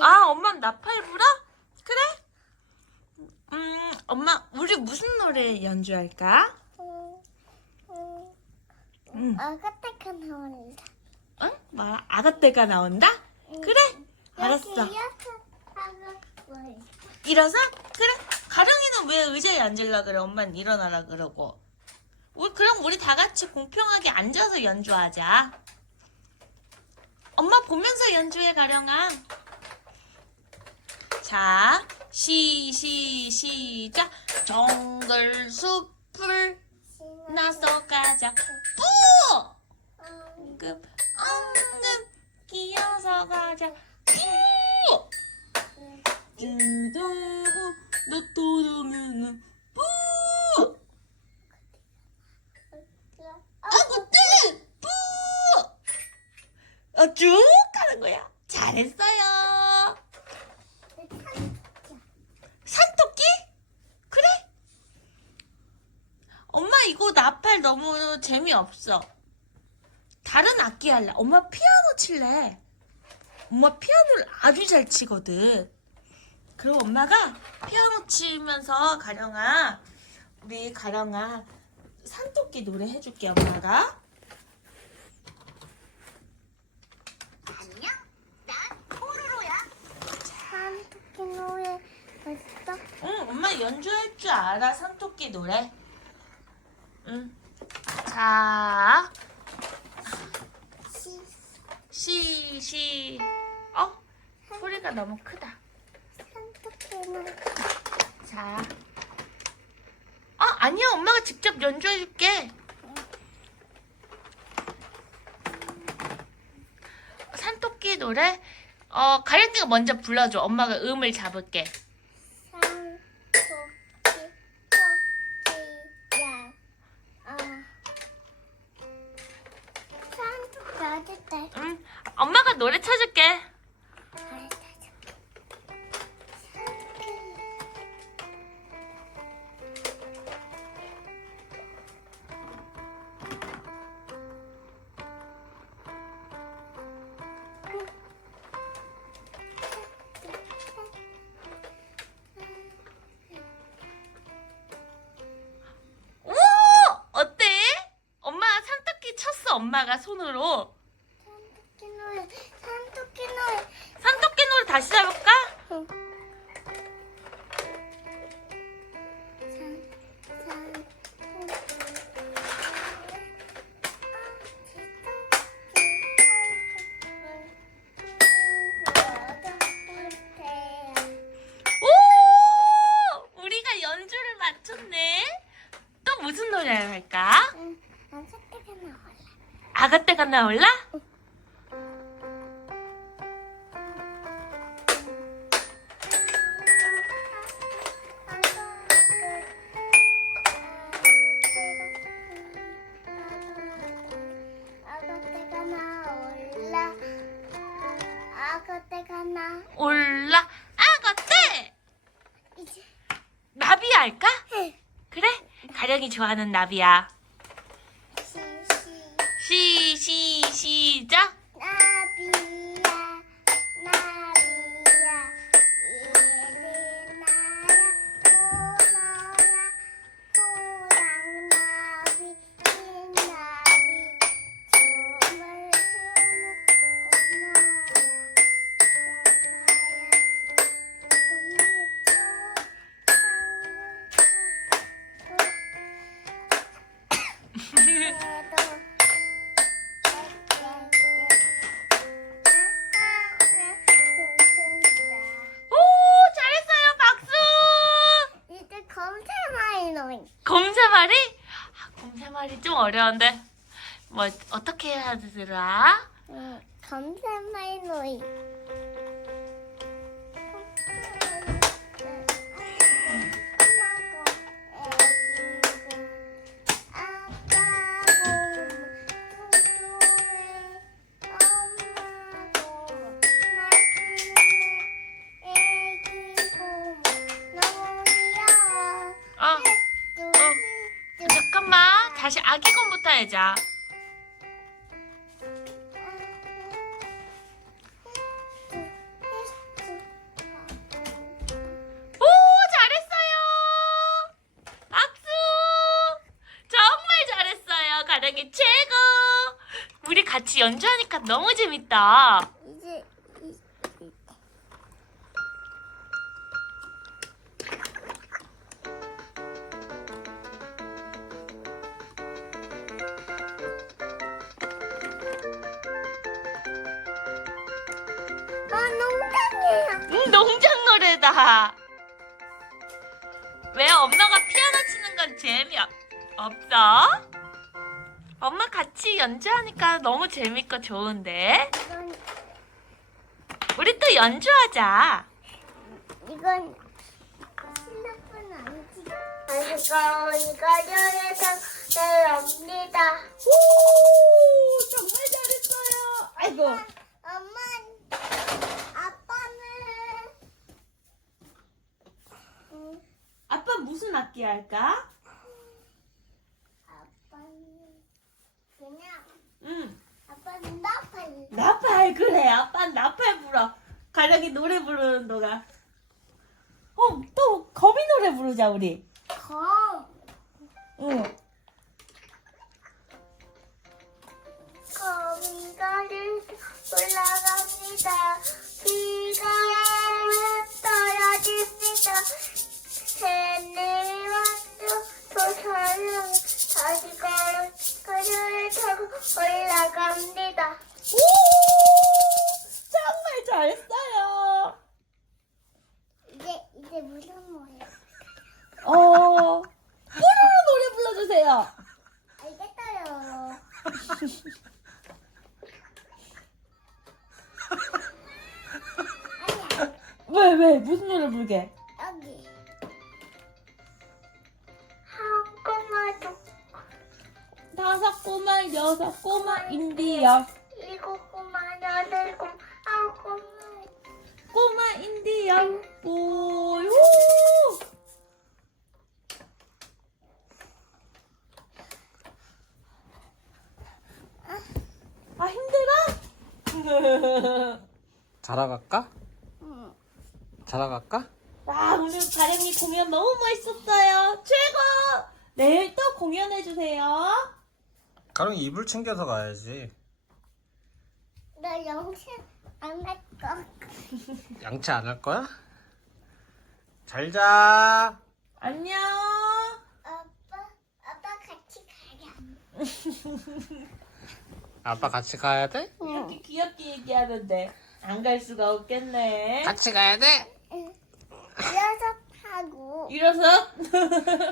아, 엄마 나팔 불어? 그래? 음, 엄마, 우리 무슨 노래 연주할까? 음, 음, 응. 아가타카 나온다. 응? 뭐, 아가떼가 나온다? 그래? 알았어. 일어서? 그래. 가령이는 왜 의자에 앉으려 그래? 엄마는 일어나라 그러고. 우리, 그럼 우리 다 같이 공평하게 앉아서 연주하자. 엄마 보면서 연주해, 가령아. 자, 시, 시, 시작. 정글 숲을 나서 가자. 뿌! 엉금, 엉금, 기어서 가자. 뿌! 주다고 나타나면은 뿌! 아, 그때 뿌! 어, 쭉 가는 거야. 잘했어요. 산토끼? 그래? 엄마 이거 나팔 너무 재미없어. 다른 악기 할래. 엄마 피아노 칠래. 엄마 피아노를 아주 잘 치거든. 그럼 엄마가 피아노 치면서 가령아, 우리 가령아 산토끼 노래 해줄게 엄마가. 안녕, 난 포로로야. 참 토끼 노래 벌써 응, 엄마 연주할 줄 알아 산토끼 노래. 응. 자, 시 시, 시. 어? 소리가 너무 크다. 참 토끼는 자. 어, 아니야. 엄마가 직접 연주해줄게. 산토끼 노래? 어, 가령이가 먼저 불러줘. 엄마가 음을 잡을게. 응. 엄마가 노래 쳐줄게. 오! 어때? 엄마 산토끼 쳤어, 엄마가 손으로. 산토끼 노래, 산토끼 노래. 산토끼 노래 다시? 산, 산, 오! 우리가 연주를 마쳤네. 또 무슨 노래를 할까? 아가떼가 나올라? 아가떼가 할까? 그래? 가령이 좋아하는 나비야. 시시 시, 시작. 곰새말이? 아, 곰새말이 좀 어려운데. 뭐, 어떻게 해야 되더라? 응, 검색 많이 다시 아기 건부터 해자. 가랑이 최고. 우리 같이 연주하니까 너무 재밌다. 노래다. 왜 엄마가 피아노 치는 건 재미없어? 엄마 같이 연주하니까 너무 재밌고 좋은데? 이건 우리 또 연주하자. 이건 신나쁜 아니지. 아이고 이거 저에서 내려옵니다. 오, 정말 잘했어요. 아이고. 엄마, 아빠는 응, 아빠 무슨 악기 할까? 아빠는 그냥 응. 아빠는 나팔. 나팔 그래. 아빠 나팔 불어. 가령이 노래 부르는 동안. 어, 또 거미 노래 부르자 우리. 검. 응. 거미가를 올라갑니다. 비가 떨어집니다. 도사를 다시 걸어 걸을 타고 올라갑니다. 오! 정말 잘했어요. 이제 이제 무슨 노래? 어. 뽀로로 노래 불러주세요. 알겠어요. 아니야 왜, 왜? 무슨 노래 부르게? 다섯 꼬마, 여섯 꼬마, 인디언. 일곱 꼬마 여덟 꼬마 아홉 꼬마 꼬마 인디언. 뽀요. 아, 힘들어? 자러 갈까? 응. 자러 갈까? 와, 오늘 가령이 공연 너무 멋있었어요. 최고! 내일 또 공연해 주세요. 가령 이불 챙겨서 가야지. 나 영신 안할 거. 양치 안 할 거야? 잘 자. 안녕. 아빠 아빠 같이 가자. 아빠 같이 가야 돼? 이렇게 귀엽게 얘기하는데 안 갈 수가 없겠네. 같이 가야 돼? 이어서 타고. 일어서